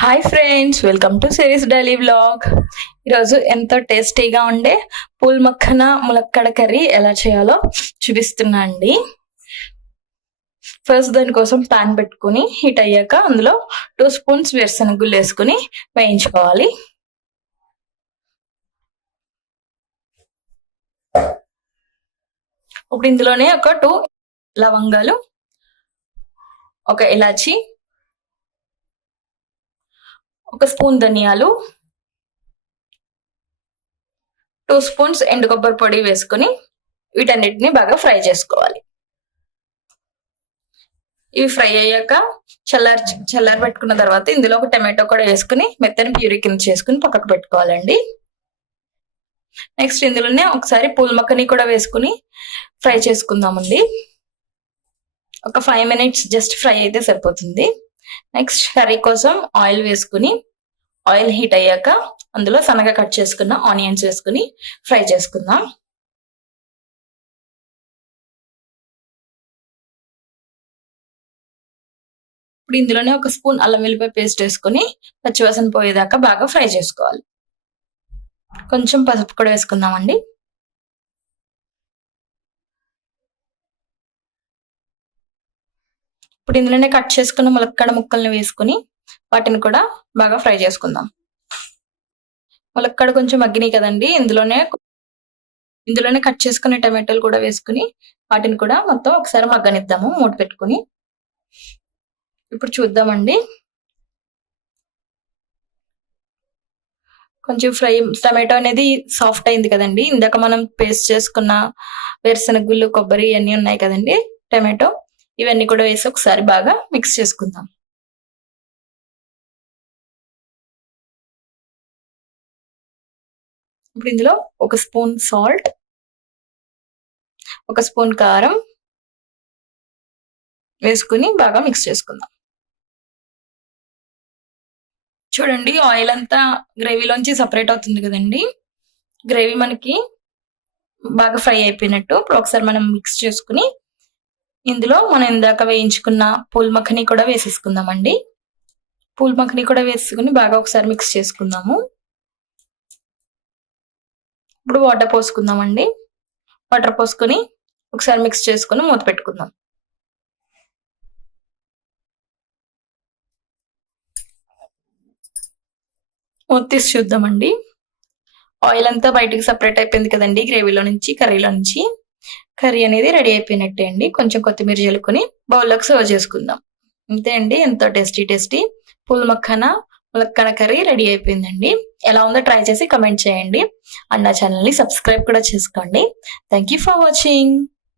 Hi friends, welcome to series daily vlog. ఈరోజు ఎంతో టేస్టీగా ఉండే పూల్ మక్కన ములక్కడ కర్రీ ఎలా చేయాలో చూపిస్తున్నా అండి. ఫస్ట్ దానికోసం పాన్ పెట్టుకుని హీట్ అయ్యాక అందులో 2 స్పూన్స్ వేరుశనగుళ్ళు వేసుకుని వేయించుకోవాలి. ఇప్పుడు ఇందులోనే ఒక 2 లవంగాలు, ఒక ఇలాచి, ఒక స్పూన్ ధనియాలు, 2 స్పూన్స్ ఎండు కొబ్బరి పొడి వేసుకుని వీటన్నిటిని బాగా ఫ్రై చేసుకోవాలి. ఇవి ఫ్రై అయ్యాక చల్లారి పెట్టుకున్న తర్వాత ఇందులో ఒక టమాటో కూడా వేసుకుని మెత్తని ప్యూరీ కింద చేసుకుని పక్కకు పెట్టుకోవాలండి. నెక్స్ట్ ఇందులోనే ఒకసారి పూల్ మక్కని కూడా వేసుకుని ఫ్రై చేసుకుందామండి. ఒక 5 minutes జస్ట్ ఫ్రై అయితే సరిపోతుంది. నెక్స్ట్ కర్రీ కోసం ఆయిల్ వేసుకుని ఆయిల్ హీట్ అయ్యాక అందులో సన్నగా కట్ చేసుకున్న ఆనియన్స్ వేసుకుని ఫ్రై చేసుకుందాం. ఇప్పుడు ఇందులోనే ఒక స్పూన్ అల్లం వెల్లిపాయ పేస్ట్ వేసుకుని పచ్చివాసన పోయేదాకా బాగా ఫ్రై చేసుకోవాలి. కొంచెం పసుపు కూడా వేసుకుందామండి. ఇప్పుడు ఇందులోనే కట్ చేసుకున్న ములక్కాడ ముక్కల్ని వేసుకుని వాటిని కూడా బాగా ఫ్రై చేసుకుందాం. ములక్కాడ కొంచెం మగ్గినాయి కదండి, ఇందులోనే కట్ చేసుకునే టమాటోలు కూడా వేసుకుని వాటిని కూడా మొత్తం ఒకసారి మగ్గనిద్దాము మూత పెట్టుకుని. ఇప్పుడు చూద్దామండి. కొంచెం టమాటో అనేది సాఫ్ట్ అయింది కదండి. ఇందాక మనం పేస్ట్ చేసుకున్న వేరుశనగుళ్ళు, కొబ్బరి ఇవన్నీ ఉన్నాయి కదండి, టమాటో ఇవన్నీ కూడా వేసి ఒకసారి బాగా మిక్స్ చేసుకుందాం. ఇప్పుడు ఇందులో ఒక స్పూన్ సాల్ట్, ఒక స్పూన్ కారం వేసుకుని బాగా మిక్స్ చేసుకుందాం. చూడండి, ఆయిల్ అంతా గ్రేవీలోంచి సపరేట్ అవుతుంది కదండి. గ్రేవీ మనకి బాగా ఫ్రై అయిపోయినట్టు. ఇప్పుడు ఒకసారి మనం మిక్స్ చేసుకుని ఇందులో మనం ఇందాక వేయించుకున్న పూల్ మఖని కూడా వేసేసుకుందామండి. పూల్ మఖని కూడా వేసుకుని బాగా ఒకసారి మిక్స్ చేసుకుందాము. ఇప్పుడు వాటర్ పోసుకుందామండి. వాటర్ పోసుకొని ఒకసారి మిక్స్ చేసుకుని మూత పెట్టుకుందాం. మూత తీసి చూద్దామండి. ఆయిల్ అంతా బయటికి సపరేట్ అయిపోయింది కదండి గ్రేవీలో నుంచి, కర్రీలో నుంచి. కర్రీ అనేది రెడీ అయిపోయినట్టే అండి. కొంచెం కొత్తిమీర జల్లుకొని బౌల్లోకి సర్వ్ చేసుకుందాం. అంతే అండి, ఎంతో టేస్టీ పూల్ మక్కన ములక్కాడ కర్రీ రెడీ అయిపోయిందండి. ఎలా ఉందో ట్రై చేసి కమెంట్ చేయండి. అండ్ నా ఛానల్ని సబ్స్క్రైబ్ కూడా చేసుకోండి. Thank you for watching.